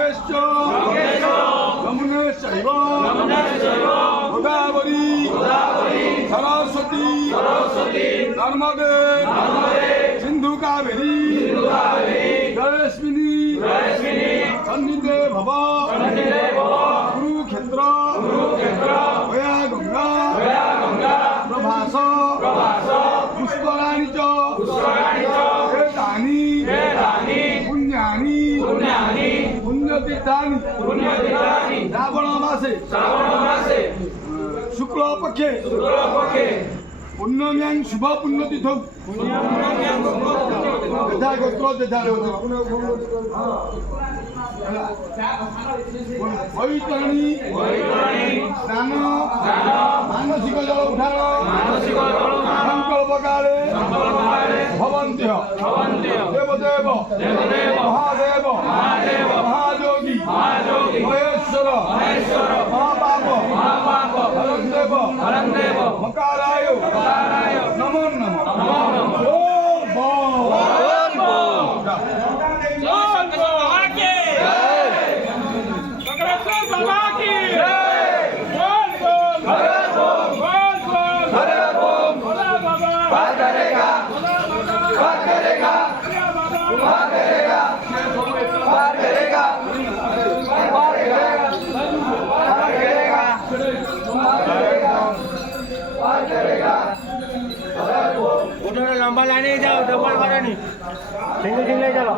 गंगेश्च यमुनेश्चैव गोदावरी सरस्वती नर्मदे सिंधु कावेरी जलेस्मिनी सन्निधे भव कुरुक्षेत्र वया गंगा प्रभास पुष्कराणि च एतानि पुण्यानि पुण्यतीर्थानि श्रावण मासे शुक्ल पक्षे पुण्यम्यां शुभ पुण्यतीर्थौ यथा गोत्र तथा वैतरणी स्नान मानसिक जल उठान संकल्प काले भवन्त्यः देवदेव महादेव महायोगी महेश्वर महापाप हरन्देव मकाराय नमो नमः लंबा लाने जाओ डबल वाला नहीं सिंगल सिंगल चलो